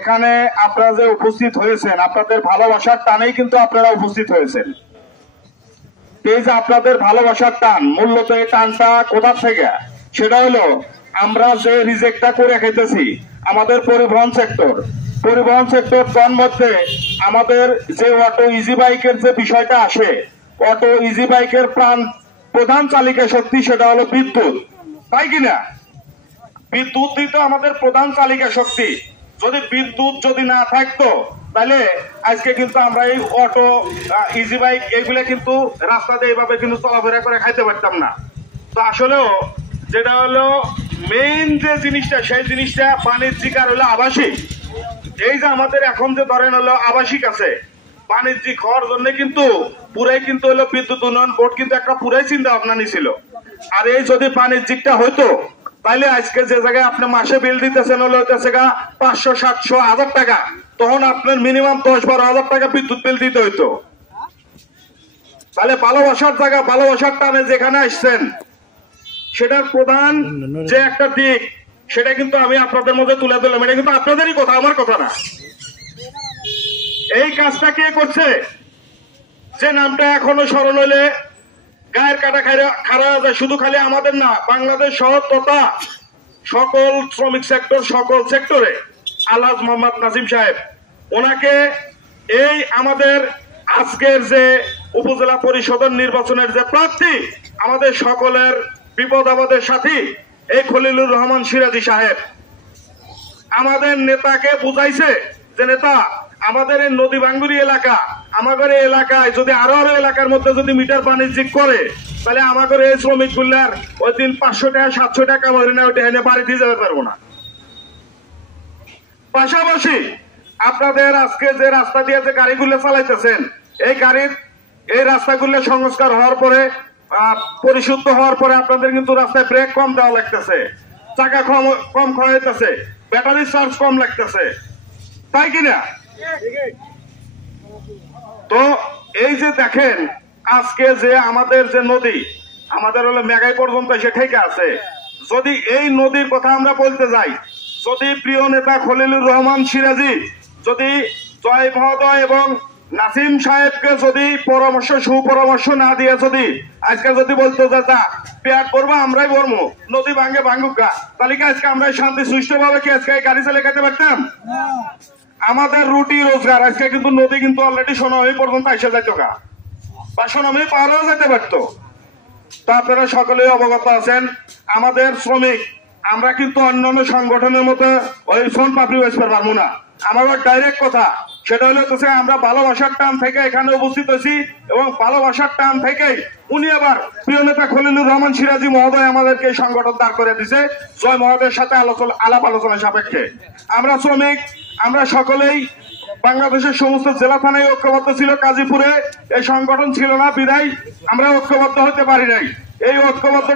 এখানে আপনারা যে উপস্থিত হয়েছেন আপনাদের ভালোবাসার টানেই কিন্তু আপনারা উপস্থিত হয়েছেন। এই যে আপনাদের ভালোবাসার টান, মূলত এই টানটা কোথা থেকে? সেটা হলো আমরা যে রিজেক্টটা করে খেতেছি আমাদের পরিবহন সেক্টর তার মধ্যে আমাদের যে অটো ইজি বাইকের যে বিষয়টা আসে, অটো ইজি বাইকের প্রধান চালিকা শক্তি সেটা হলো বিদ্যুৎ, তাই কিনা? বিদ্যুৎ দিতে আমাদের প্রধান চালিকা শক্তি। যদি বিদ্যুৎ যদি না থাকতো তাহলে আজকে কিন্তু আমরা এই অটো ইজি বাইক এগুলো কিন্তু রাস্তাতে এইভাবে কিন্তু চলাফেরা করে খাইতে পারতাম না। তো আসলেও যেটা হলো মেইন যে জিনিসটা, সেই জিনিসটা বাণিজ্যিক আর হলো আবাসিক। এই যে আমাদের এখন যে ধরেন হলো আবাসিক আছে, বাণিজ্যিক হওয়ার জন্য কিন্তু পুরাই কিন্তু হলো বিদ্যুৎ উন্নয়ন বোর্ড কিন্তু একটা পুরাই চিন্তা ভাবনা নিছিল। আর এই যদি বাণিজ্যিকটা হইতো তাহলে আজকে যে জায়গায় আপনি মাসে বিল দিতেছেন হলো 500, 700, 1000 টাকা, তখন আপনার মিনিমাম 10-12 হাজার টাকা বিদ্যুৎ বিল দিতে হইতো। তাহলে ভালোবাসার জায়গা, ভালোবাসার টানে যেখানে আসছেন সেটার প্রধান যে একটা দিক সেটা কিন্তু আমি আপনাদের মধ্যে তুলে দিলাম। এটা কিন্তু আপনাদেরই কথা, আমার কথা না। এই কাজটা কে করছে? যে নামটা এখনো স্মরণ হলে গায়ের কাটা খাড়া যায়, শুধু খালি আমাদের না, বাংলাদেশ সহ তথা সকল শ্রমিক সেক্টর, সকল সেক্টরে আলহাজ মোহাম্মদ নাসিম সাহেব, ওনাকে এই আমাদের আজকের যে উপজেলা পরিষদের নির্বাচনের যে প্রার্থী, আমাদের সকলের বিপদ আপদের সাথী এই খলিলুর রহমান সিরাজি সাহেব আমাদের নেতাকে বুঝাইছে যে নেতা, আমাদের এই নদী বাঙ্গুরি এলাকা, আমাদের এই এলাকায় যদি আরো এলাকার মধ্যে যদি মিটার বাণিজ্যিক করে তাহলে আমাদের এই শ্রমিক গুলার ওই দিন 500 টাকা 700 টাকা মরে না, ওইটা এনে বাড়ি দিয়ে যেতে পারবো না। পাশাপাশি আপনাদের আজকে যে রাস্তা দিয়ে যে গাড়িগুলো চালাইতেছেন, এই রাস্তাগুলো সংস্কার হওয়ার পরে, পরিশুদ্ধ হওয়ার পরে আপনাদের কিন্তু রাস্তায় ব্রেক কম দেওয়া লাগতেছে, চাকা কম ক্ষয় হইতেছে, ব্যাটারি চার্জ কম লাগতেছে, তাই কিনা? তো এই যে দেখেন আজকে যে আমাদের যে নদী, আমাদের হলো মেঘাই পর্যন্ত এসে ঠেকে আছে। যদি এই নদীর কথা আমরা বলতে যাই, যদি প্রিয় নেতা খলিলুর রহমান সিরাজি যদি জয় মহোদয় এবং নাসিম সাহেবকে যদি সুপরামর্শ না দিয়ে যদি আজকে যদি বলতো যে পেয়ার করবো আমরাই বলবো, নদী ভাঙ্গে ভাঙ্গুকা, তাহলে কি আজকে আমরা শান্তি সুষ্ঠু ভাবে কি আজকে গাড়ি চালিয়ে খেতে পারতাম? আমাদের রুটি রোজগার আজকে কিন্তু নদী কিন্তু অলরেডি সোনামী পর্যন্ত এসে যাইতো বা সোনামী পার হয়ে যেতে পারতো। তা আপনারা সকলেই অবগত আছেন। আমাদের শ্রমিক আমরা কিন্তু অন্যান্য সংগঠনের মতো ওই সোন পাপড়ি বেচতে পারবো না। আমার ডাইরেক্ট কথা সেটা হলো আমরা ভালোবাসার টান থেকে এখানে উপস্থিত হয়েছি এবং ভালোবাসার টান থেকে উনি আবার প্রিয় নেতা খলিলুর রহমান সিরাজি মহোদয় আমাদেরকে এই সংগঠন দাঁড় করে দিছে জয় মহোদয়ের সাথে আলাপ আলোচনা সাপেক্ষে। আমরা শ্রমিক, আমরা সকলেই বাংলাদেশের সমস্ত জেলা থানায় ঐক্যবদ্ধ ছিল, গাজীপুরে এই সংগঠন ছিল না বিধায় আমরা ঐক্যবদ্ধ হতে পারি নাই। এই ঐক্যবদ্ধ